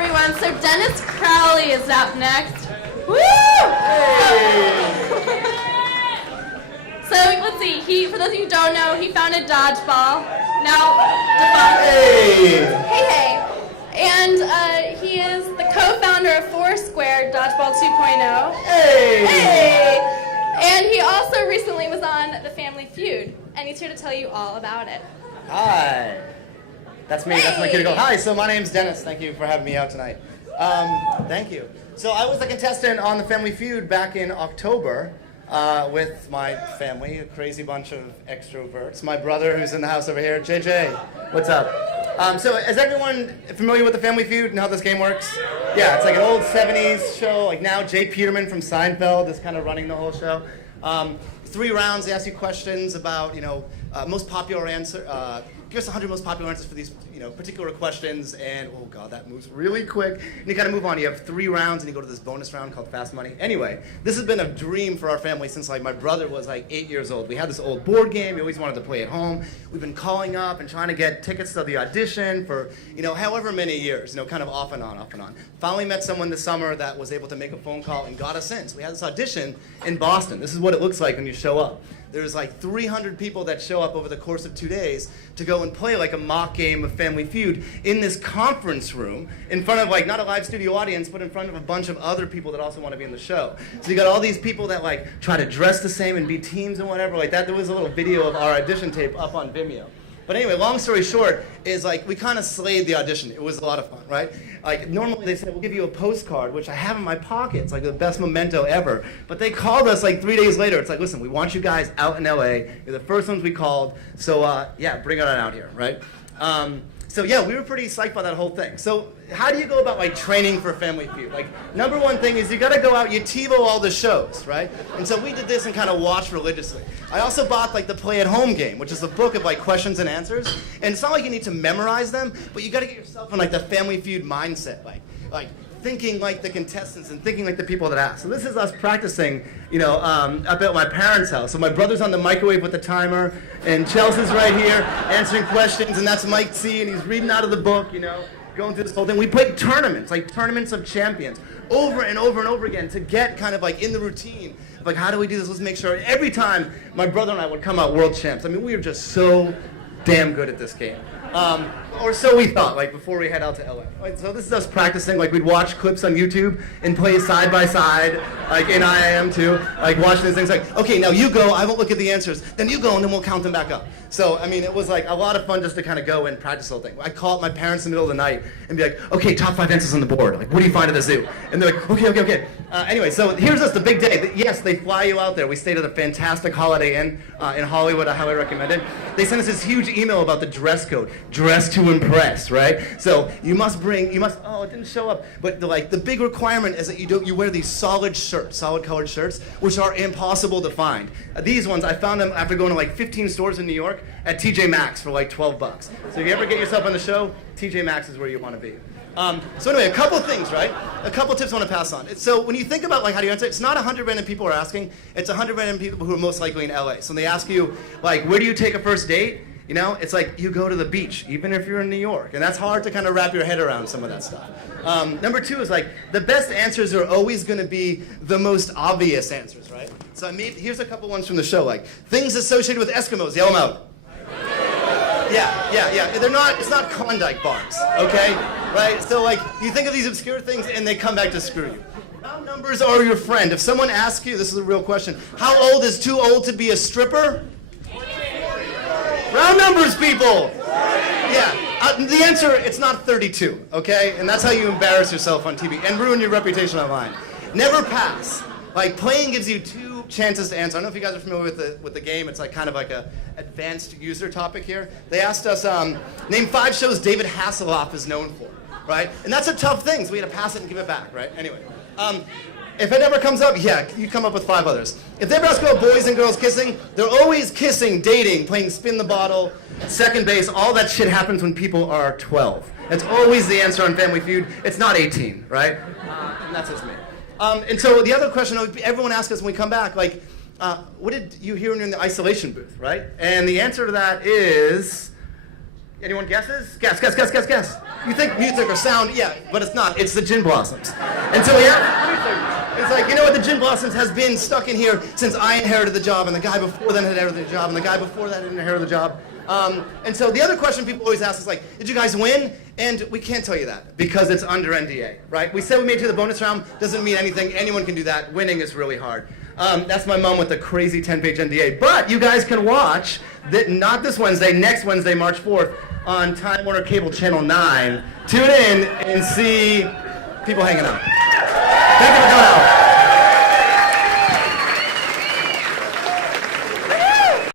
everyone. So Dennis Crowley is up next. Woo! So let's see. For those of you who don't know, he founded Dodgeball. Now defunct. Hey. And he is the co-founder of Foursqaure, Dodgeball 2.0. Hey. And he also recently was on the Family Feud, and he's here to tell you all about it. Hi. That's me. Hey. That's my kid to go. Hi. So my name's Dennis. Thank you for having me out tonight. Thank you. So I was the contestant on the Family Feud back in October with my family, a crazy bunch of extroverts. My brother, who's in the house over here, JJ. What's up? So is everyone familiar with the Family Feud and how this game works? Yeah, it's like an old 70s show. Like now, Jay Peterman from Seinfeld is kind of running the whole show. 3 rounds. They ask you questions about, most popular answer. Give us 100 most popular answers for these, particular questions. And oh god, that moves really quick. And you kind of move on. You have 3 rounds, and you go to this bonus round called Fast Money. Anyway, this has been a dream for our family since my brother was 8 years old. We had this old board game. We always wanted to play at home. We've been calling up and trying to get tickets to the audition for however many years. Kind of off and on. Finally met someone this summer that was able to make a phone call and got us in. So we had this audition in Boston. This is what it looks like when you show up. There's 300 people that show up over the course of 2 days to go and play a mock game of Family Feud in this conference room in front of not a live studio audience, but in front of a bunch of other people that also want to be in the show. So you got all these people that try to dress the same and be teams and whatever like that. There was a little video of our audition tape up on Vimeo. But anyway, long story short is we kind of slayed the audition. It was a lot of fun, right? Normally they said, we'll give you a postcard, which I have in my pocket. It's the best memento ever. But they called us 3 days later. It's listen, we want you guys out in LA. You're the first ones we called. So yeah, bring it on out here, right? So yeah, we were pretty psyched by that whole thing. So how do you go about training for Family Feud? Number one thing is you got to go out, you TiVo all the shows, right? And so we did this and kind of watched religiously. I also bought the Play at Home game, which is a book of questions and answers. And it's not you need to memorize them, but you got to get yourself in the Family Feud mindset, thinking like the contestants and thinking like the people that ask. So this is us practicing, up at my parents' house. So my brother's on the microwave with the timer, and Chelsea's right here answering questions, and that's Mike C, and he's reading out of the book, going through this whole thing. We played tournaments, tournaments of champions, over and over and over again to get kind of in the routine of how do we do this? Let's make sure. Every time my brother and I would come out world champs. I mean, we were just so damn good at this game. Or so we thought, before we head out to LA. So this is us practicing, we'd watch clips on YouTube and play side by side, in IIM too, watching these things okay, now you go, I won't look at the answers, then you go, and then we'll count them back up. So, I mean, it was a lot of fun just to kind of go and practice the whole thing. I'd call up my parents in the middle of the night and be okay, top 5 answers on the board. What do you find at the zoo? And they're okay. Anyway, so here's us, the big day. Yes, they fly you out there. We stayed at a fantastic Holiday Inn in Hollywood. I highly recommend it. They sent us this huge email about the dress code. Dress to impress, right? So you must, oh, it didn't show up. But the big requirement is that you wear these solid colored shirts, which are impossible to find. These ones, I found them after going to 15 stores in New York at TJ Maxx for $12. So if you ever get yourself on the show, TJ Maxx is where you want to be. So anyway, a couple things, right? A couple tips I want to pass on. So when you think about how do you answer, it's not 100 random people are asking. It's 100 random people who are most likely in LA. So they ask you, where do you take a first date? It's you go to the beach, even if you're in New York. And that's hard to kind of wrap your head around some of that stuff. Number 2 is the best answers are always going to be the most obvious answers, right? So here's a couple ones from the show, things associated with Eskimos, yell them out. Yeah. It's not Klondike bars, okay? Right? So you think of these obscure things and they come back to screw you. Round numbers are your friend. If someone asks you, this is a real question, how old is too old to be a stripper? Round numbers, people! Yeah. The answer, it's not 32, okay? And that's how you embarrass yourself on TV and ruin your reputation online. Never pass. Playing gives you 2 chances to answer. I don't know if you guys are familiar with the game. It's kind of a advanced user topic here. They asked us, name 5 shows David Hasselhoff is known for, right? And that's a tough thing, so we had to pass it and give it back, right? Anyway. If it ever comes up, yeah, you come up with 5 others. If they ever ask about boys and girls kissing, they're always kissing, dating, playing spin the bottle, second base. All that shit happens when people are 12. That's always the answer on Family Feud. It's not 18, right? And that's just me. And so the other question everyone asks us when we come back, what did you hear when you're in the isolation booth, right? And the answer to that is, anyone guesses? Guess. You think music or sound, yeah, but it's not. It's the Gin Blossoms. And so it's like, you know what, the Gin Blossoms has been stuck in here since I inherited the job, and the guy before then inherited the job, and the guy before that inherited the job. And so the other question people always ask is like, did you guys win? And we can't tell you that because it's under NDA, right? We said we made it to the bonus round, doesn't mean anything. Anyone can do that. Winning is really hard. That's my mom with the crazy 10-page NDA. But you guys can watch, not this Wednesday, next Wednesday, March 4th, on Time Warner Cable Channel 9. Tune in and see people hanging out. Thank you for coming out.